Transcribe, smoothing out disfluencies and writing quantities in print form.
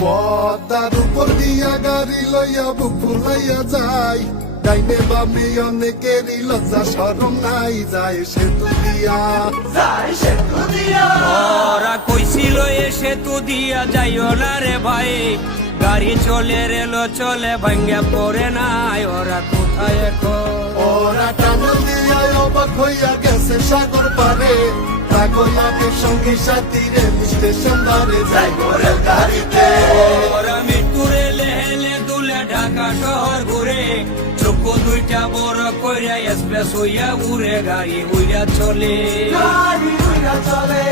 পদ্মার উপর দিয়া গাড়ি লইয়া বুক ফুলাইয়া যায়, ডাইনে বামে অনেকেরই লজ্জা শরম নাই, যায় সেতু দিয়া, যায় সেতু দিয়া। ওরা কইছিল এ সেতু দিয়া যাইও না রে ভাই, গাড়ি চলে রেল চলে ভাঙ্গা পড়ে নাই, ওরা কোথায় এখন? ওরা টানেল দিয়া অবাক হইয়া গেছে সাগর পারে, পাগলামের সঙ্গে সাথী রেল স্টেশন ধরে যায় রেল গাড়িতে। ওরা মৃত্যুরে লেহেলে দুলে ঢাকা শহর ঘুরে, চক্ষু দুইটা বড় কইরা এক্সপ্রেস হইয়া উড়ে, গাড়ি উইরা চলে, গাড়ি উইরা চলে।